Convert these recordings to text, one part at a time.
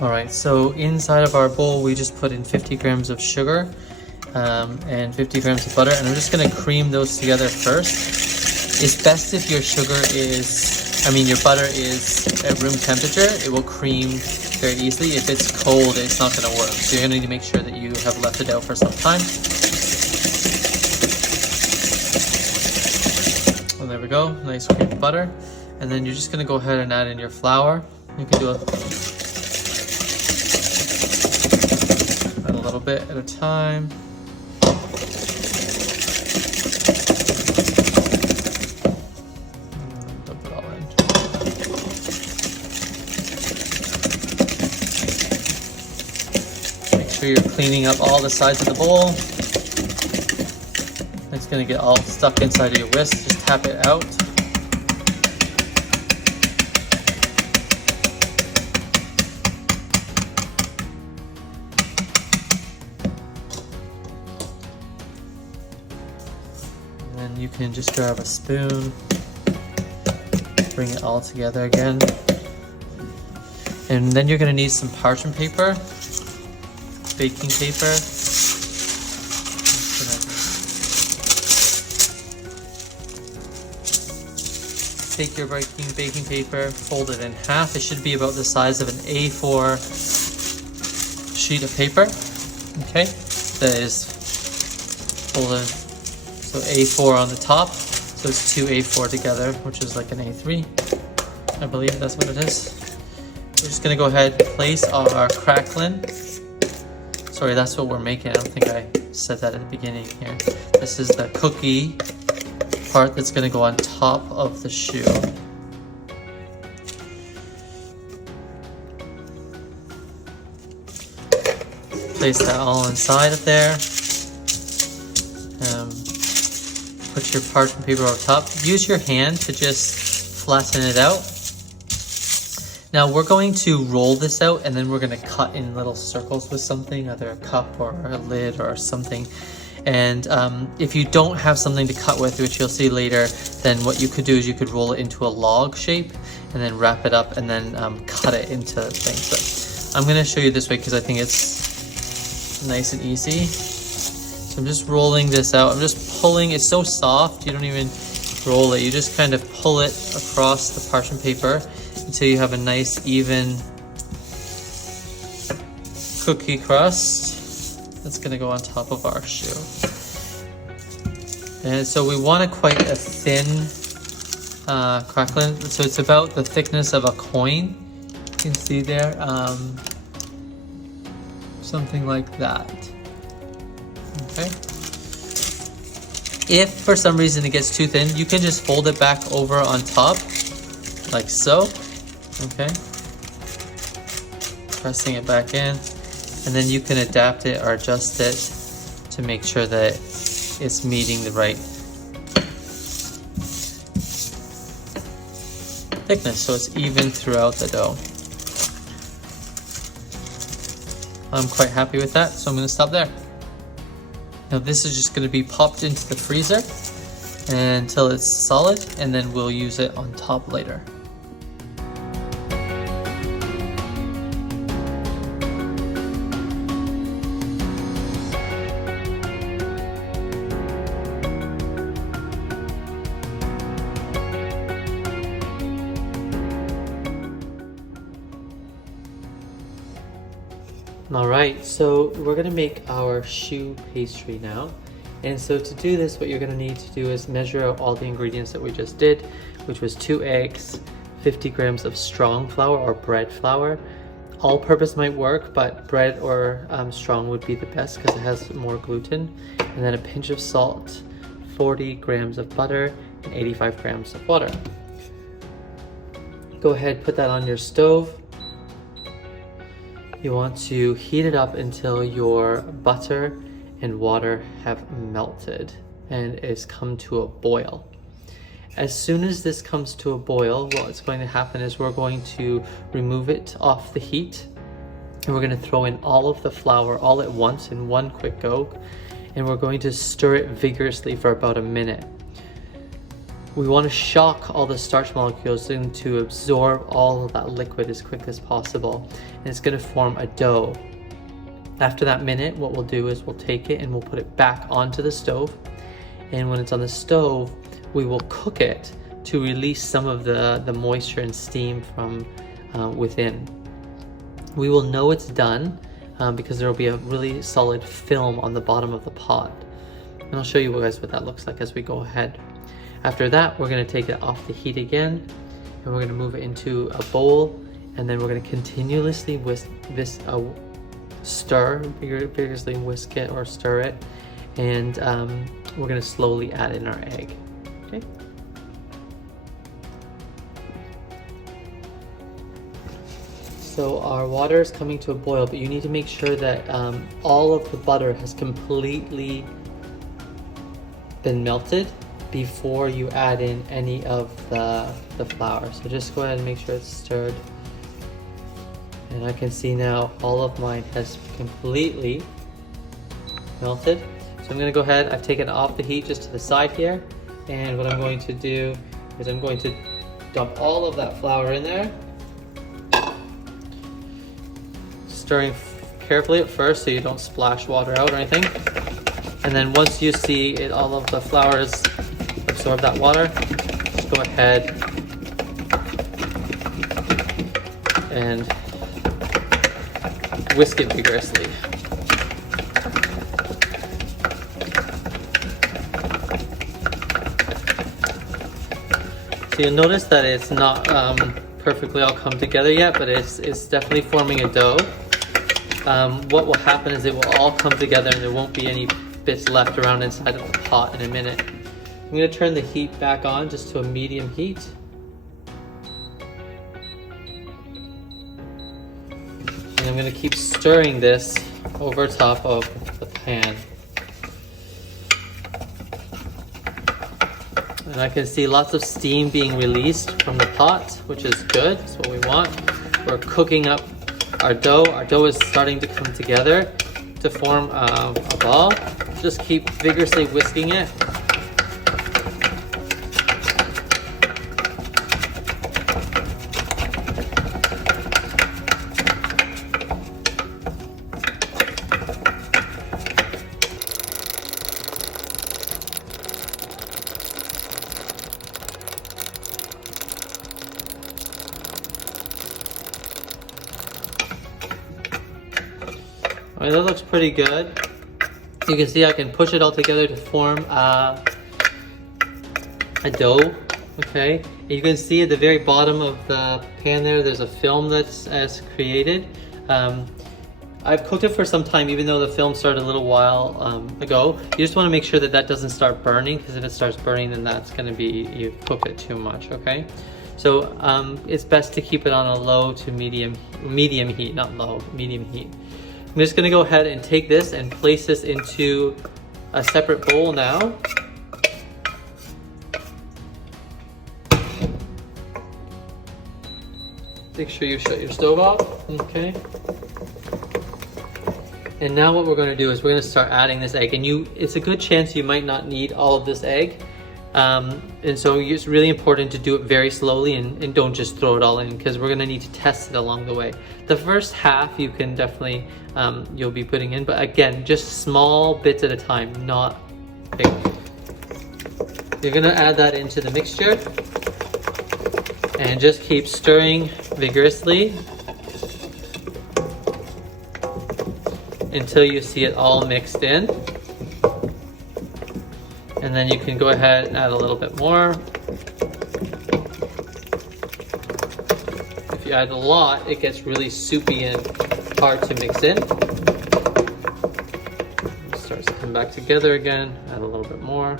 All right, so inside of our bowl, we just put in 50 grams of sugar and 50 grams of butter, and I'm just gonna cream those together first. It's best if your your butter is at room temperature. It will cream very easily. If it's cold, it's not gonna work. So you're gonna need to make sure that you have left it out for some time. And there we go, nice creamed butter. And then you're just gonna go ahead and add in your flour. You can do a little bit at a time. Dump it all in. Make sure you're cleaning up all the sides of the bowl. It's gonna get all stuck inside of your whisk. Just tap it out. And you can just grab a spoon, bring it all together again. And then you're gonna need some parchment paper, baking paper. Take your baking paper, fold it in half. It should be about the size of an A4 sheet of paper. Okay, that is folded. So A4 on the top, so it's 2 A4 together, which is like an A3. I believe that's what it is. We're just gonna go ahead and place our cracklin. Sorry, that's what we're making. I don't think I said that at the beginning here. This is the cookie part that's gonna go on top of the shoe. Place that all inside of there. Put your parchment paper on top. Use your hand to just flatten it out. Now we're going to roll this out and then we're going to cut in little circles with something, either a cup or a lid or something. And if you don't have something to cut with, which you'll see later, then what you could do is you could roll it into a log shape and then wrap it up and then cut it into things. But I'm going to show you this way because I think it's nice and easy. So I'm just rolling this out. I'm just pulling. It's so soft, you don't even roll it. You just kind of pull it across the parchment paper until you have a nice even cookie crust that's going to go on top of our shoe. And so we want quite a thin cracklin. So it's about the thickness of a coin. You can see there, something like that. Okay. If for some reason it gets too thin, you can just fold it back over on top, like so. Okay. Pressing it back in, and then you can adapt it or adjust it to make sure that it's meeting the right thickness, so it's even throughout the dough. I'm quite happy with that, so I'm going to stop there. Now this is just going to be popped into the freezer until it's solid, and then we'll use it on top later. Alright, so we're going to make our shoe pastry now. And so to do this, what you're going to need to do is measure out all the ingredients that we just did, which was 2 eggs, 50 grams of strong flour or bread flour. All-purpose might work, but bread or strong would be the best because it has more gluten. And then a pinch of salt, 40 grams of butter, and 85 grams of water. Go ahead, put that on your stove. You want to heat it up until your butter and water have melted and it's come to a boil. As soon as this comes to a boil, what's going to happen is we're going to remove it off the heat and we're going to throw in all of the flour all at once in one quick go, and we're going to stir it vigorously for about a minute. we want to shock all the starch molecules in to absorb all of that liquid as quick as possible. And it's going to form a dough. After that minute, what we'll do is we'll take it and we'll put it back onto the stove. And when it's on the stove, we will cook it to release some of the moisture and steam from within. We will know it's done because there will be a really solid film on the bottom of the pot. And I'll show you guys what that looks like as we go ahead. After that, we're going to take it off the heat again, and we're going to move it into a bowl, and then we're going to continuously vigorously whisk it or stir it, and we're going to slowly add in our egg. Okay. So our water is coming to a boil, but you need to make sure that all of the butter has completely been melted before you add in any of the flour. So just go ahead and make sure it's stirred. And I can see now all of mine has completely melted. So I'm going to go ahead, I've taken it off the heat just to the side here. And what I'm going to do is I'm going to dump all of that flour in there. Stirring carefully at first so you don't splash water out or anything. And then once you see it, all of the flour has absorbed that water, just go ahead and whisk it vigorously. So you'll notice that it's not perfectly all come together yet, but it's definitely forming a dough. What will happen is it will all come together and there won't be any bits left around inside of the pot in a minute. I'm going to turn the heat back on just to a medium heat. And I'm going to keep stirring this over top of the pan. And I can see lots of steam being released from the pot, which is good. That's what we want. We're cooking up our dough. Our dough is starting to come together to form a ball. Just keep vigorously whisking it. Alright, that looks pretty good. You can see I can push it all together to form a dough. Okay, and you can see at the very bottom of the pan there's a film that's created. I've cooked it for some time, even though the film started a little while ago. You just want to make sure that that doesn't start burning, because if it starts burning, then that's going to be, you cook it too much. Okay, so it's best to keep it on a low to medium heat, not low, medium heat. I'm just going to go ahead and take this and place this into a separate bowl now. Make sure you shut your stove off. Okay. And now what we're going to do is we're going to start adding this egg. And it's a good chance you might not need all of this egg. And so it's really important to do it very slowly and don't just throw it all in, because we're going to need to test it along the way. The first half you can definitely, you'll be putting in, but again, just small bits at a time, not big. You're going to add that into the mixture and just keep stirring vigorously until you see it all mixed in. And then you can go ahead and add a little bit more. If you add a lot, it gets really soupy and hard to mix in. It starts to come back together again. Add a little bit more.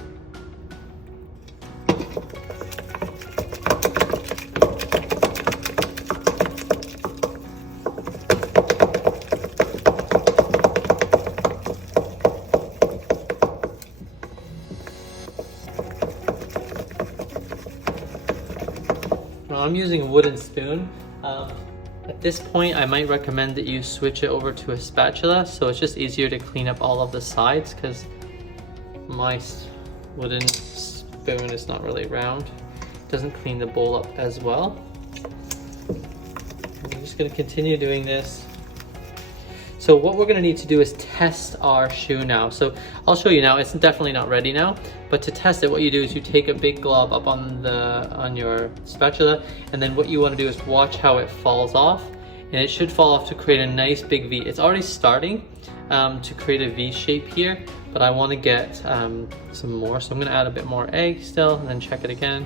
I'm using a wooden spoon. At this point, I might recommend that you switch it over to a spatula, so it's just easier to clean up all of the sides, because my wooden spoon is not really round. Doesn't clean the bowl up as well. I'm just gonna continue doing this. So what we're gonna need to do is test our shoe now. So I'll show you now, it's definitely not ready now, but to test it, what you do is you take a big glob up on your spatula, and then what you wanna do is watch how it falls off, and it should fall off to create a nice big V. It's already starting to create a V shape here, but I wanna get some more. So I'm gonna add a bit more egg still, and then check it again.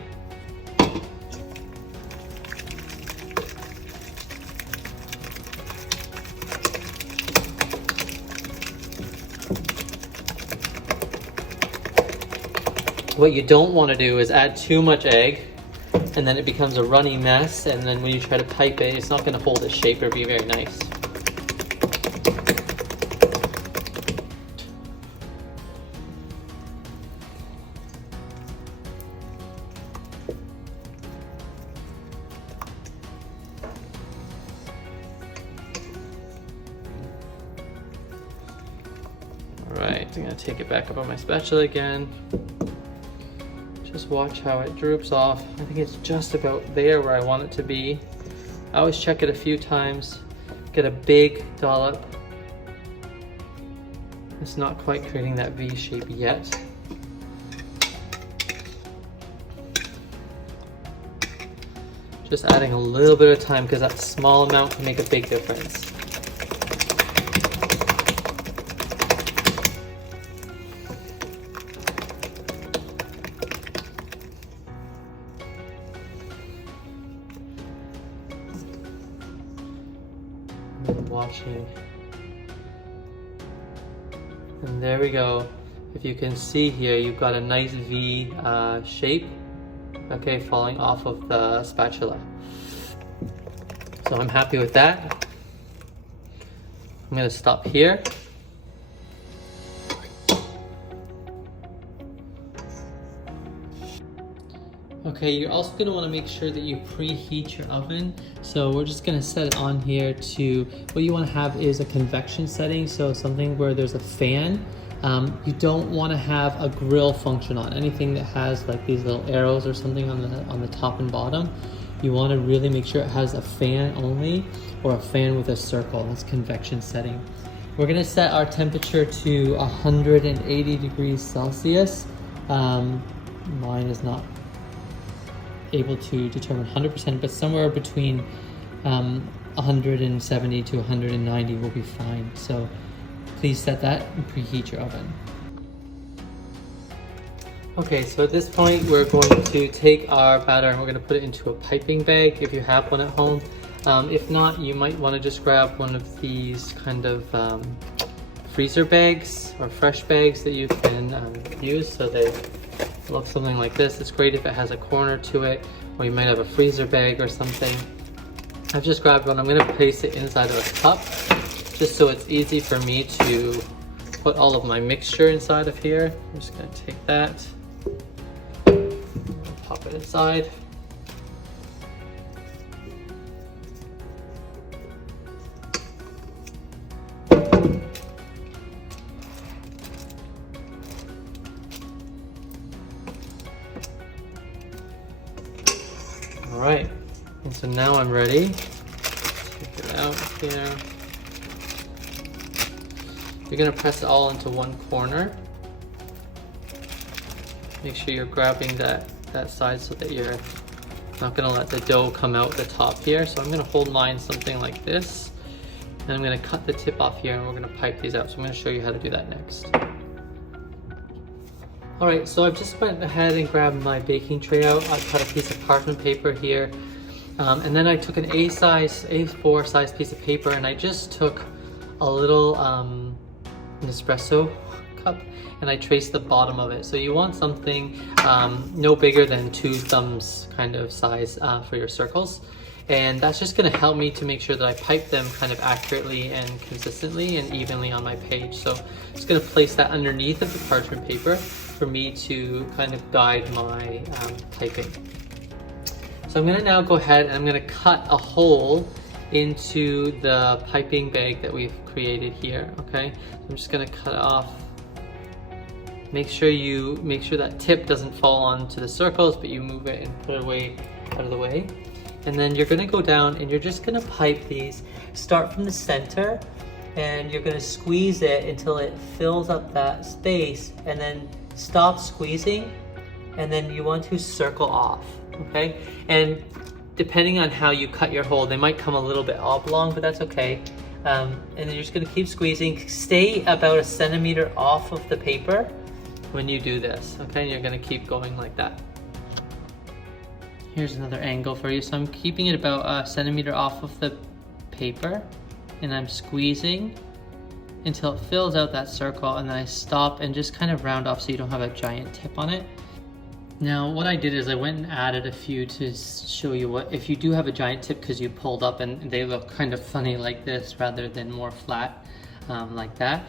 What you don't want to do is add too much egg, and then it becomes a runny mess, and then when you try to pipe it, it's not going to hold its shape or be very nice. Alright, I'm going to take it back up on my spatula again. Just watch how it droops off. I think it's just about there where I want it to be. I always check it a few times, get a big dollop. It's not quite creating that V shape yet. Just adding a little bit of time because that small amount can make a big difference. Watching, and there we go. If you can see here, you've got a nice V shape, okay, falling off of the spatula. So I'm happy with that. I'm going to stop here. Okay, you're also going to want to make sure that you preheat your oven. So we're just going to set it on here to, what you want to have is a convection setting, so something where there's a fan. You don't want to have a grill function on. Anything that has like these little arrows or something on the top and bottom, you want to really make sure it has a fan only, or a fan with a circle. That's convection setting. We're going to set our temperature to 180 degrees Celsius. Mine is not able to determine 100%, but somewhere between 170 to 190 will be fine. So please set that and preheat your oven. Okay, so at this point we're going to take our batter and we're going to put it into a piping bag if you have one at home. If not, you might want to just grab one of these kind of freezer bags or fresh bags that you can use. So they look something like this. It's great if it has a corner to it, or you might have a freezer bag or something. I've just grabbed one. I'm going to place it inside of a cup just so it's easy for me to put all of my mixture inside of here. I'm just going to take that, pop it inside. Alright, and so now I'm ready. Take it out here. You're going to press it all into one corner. Make sure you're grabbing that side so that you're not going to let the dough come out the top here. So I'm going to hold mine something like this, and I'm going to cut the tip off here, and we're going to pipe these out. So I'm going to show you how to do that next. Alright, so I've just went ahead and grabbed my baking tray out. I cut a piece of parchment paper here, and then I took an A4 size piece of paper, and I just took a little Nespresso cup, and I traced the bottom of it. So you want something no bigger than 2 thumbs kind of size for your circles. And that's just going to help me to make sure that I pipe them kind of accurately and consistently and evenly on my page. So I'm just going to place that underneath of the parchment paper for me to kind of guide my piping. So I'm going to now go ahead and I'm going to cut a hole into the piping bag that we've created here. Okay, so I'm just going to cut off Make sure that tip doesn't fall onto the circles, but you move it and put it away out of the way. And then you're gonna go down and you're just gonna pipe these. Start from the center and you're gonna squeeze it until it fills up that space, and then stop squeezing, and then you want to circle off, okay? And depending on how you cut your hole, they might come a little bit oblong, but that's okay. And then you're just gonna keep squeezing. Stay about 1 centimeter off of the paper when you do this, okay? And you're gonna keep going like that. Here's another angle for you. So I'm keeping it about 1 centimeter off of the paper, and I'm squeezing until it fills out that circle, and then I stop and just kind of round off so you don't have a giant tip on it. Now what I did is I went and added a few to show you what, if you do have a giant tip because you pulled up and they look kind of funny like this rather than more flat like that.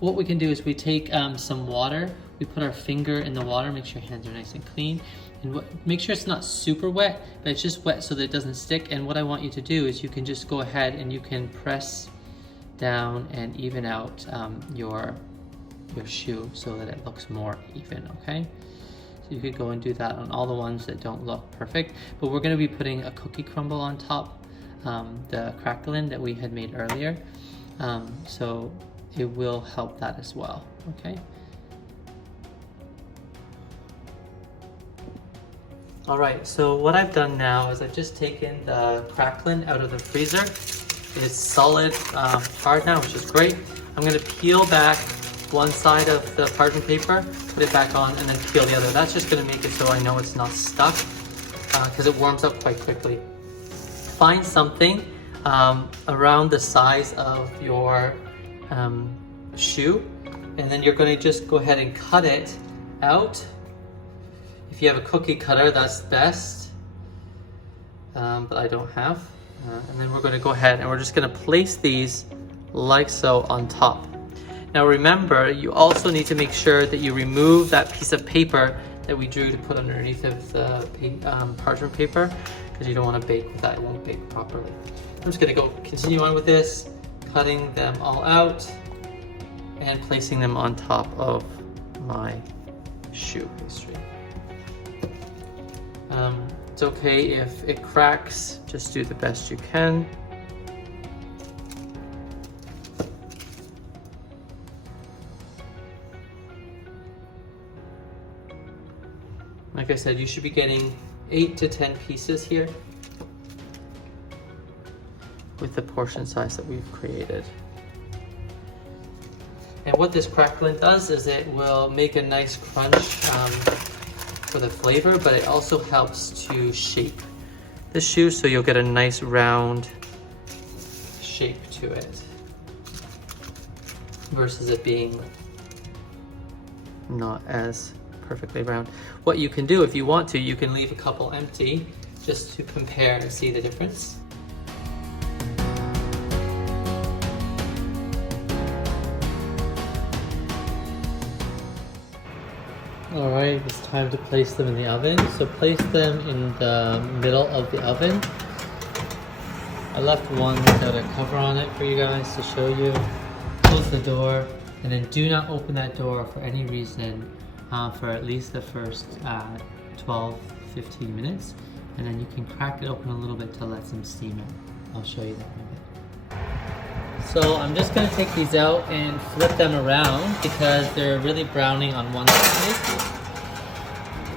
What we can do is we take some water, we put our finger in the water, make sure your hands are nice and clean, and make sure it's not super wet, but it's just wet so that it doesn't stick. And what I want you to do is you can just go ahead and you can press down and even out your shoe so that it looks more even, okay? So you could go and do that on all the ones that don't look perfect, but we're gonna be putting a cookie crumble on top, the crackling that we had made earlier. So it will help that as well, okay? All right, so what I've done now is I've just taken the crackling out of the freezer. It's solid, hard now, which is great. I'm gonna peel back one side of the parchment paper, put it back on, and then peel the other. That's just gonna make it so I know it's not stuck, because it warms up quite quickly. Find something around the size of your shoe, and then you're gonna just go ahead and cut it out. If you have a cookie cutter, that's best, but I don't have. And then we're gonna go ahead and we're just gonna place these like so on top. Now remember, you also need to make sure that you remove that piece of paper that we drew to put underneath of the parchment paper, because you don't want to bake with that, it won't bake properly. I'm just gonna continue on with this, cutting them all out and placing them on top of my shoe pastry. It's okay if it cracks, just do the best you can. Like I said, you should be getting 8 to 10 pieces here with the portion size that we've created. And what this crackling does is it will make a nice crunch for the flavor, but it also helps to shape the shoe so you'll get a nice round shape to it versus it being not as perfectly round. What you can do if you want to, you can leave a couple empty just to compare and see the difference. Alright, it's time to place them in the oven. So place them in the middle of the oven. I left one without a cover on it for you guys to show you. Close the door, and then do not open that door for any reason for at least the first 12-15 minutes, and then you can crack it open a little bit to let some steam in. I'll show you that in a bit. So I'm just going to take these out and flip them around because they're really browning on one side.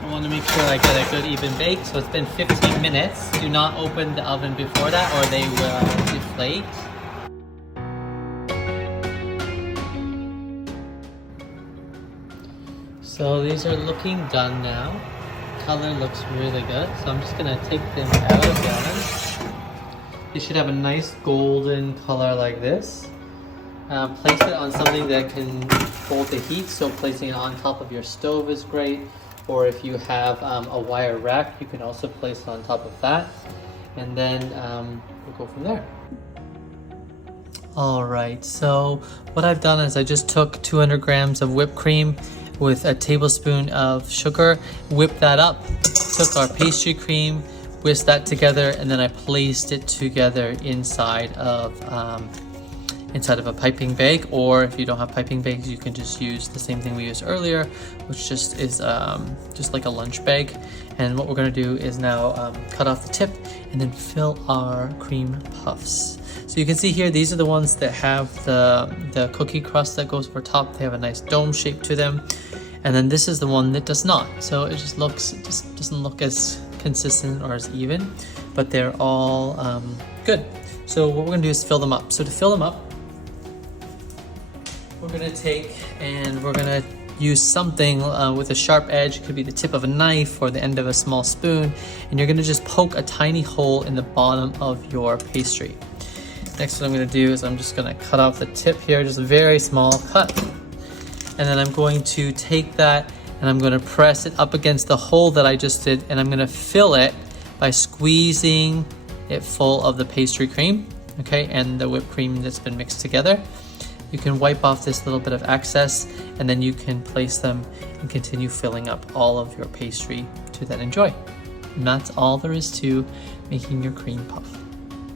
I want to make sure I get a good even bake, so it's been 15 minutes. Do not open the oven before that or they will deflate. So these are looking done now. Color looks really good. So I'm just gonna take them out of the oven. You should have a nice golden color like this. Place it on something that can hold the heat. So placing it on top of your stove is great. Or if you have a wire rack, you can also place it on top of that. And then we'll go from there. All right, so what I've done is I just took 200 grams of whipped cream with a tablespoon of sugar, whipped that up, took our pastry cream, whisked that together, and then I placed it together inside of inside of a piping bag, or if you don't have piping bags, you can just use the same thing we used earlier, which just is just like a lunch bag. And what we're going to do is now cut off the tip and then fill our cream puffs. So you can see here, these are the ones that have the cookie crust that goes over top. They have a nice dome shape to them. And then this is the one that does not. So it just doesn't look as consistent or as even, but they're all good. So what we're gonna do is fill them up. So to fill them up, we're gonna take and we're gonna use something with a sharp edge. It could be the tip of a knife or the end of a small spoon, and you're gonna just poke a tiny hole in the bottom of your pastry. Next, what I'm gonna do is I'm just gonna cut off the tip here, just a very small cut. And then I'm going to take that and I'm gonna press it up against the hole that I just did, and I'm gonna fill it by squeezing it full of the pastry cream, okay, and the whipped cream that's been mixed together. You can wipe off this little bit of excess, and then you can place them and continue filling up all of your pastry to then enjoy. And that's all there is to making your cream puff.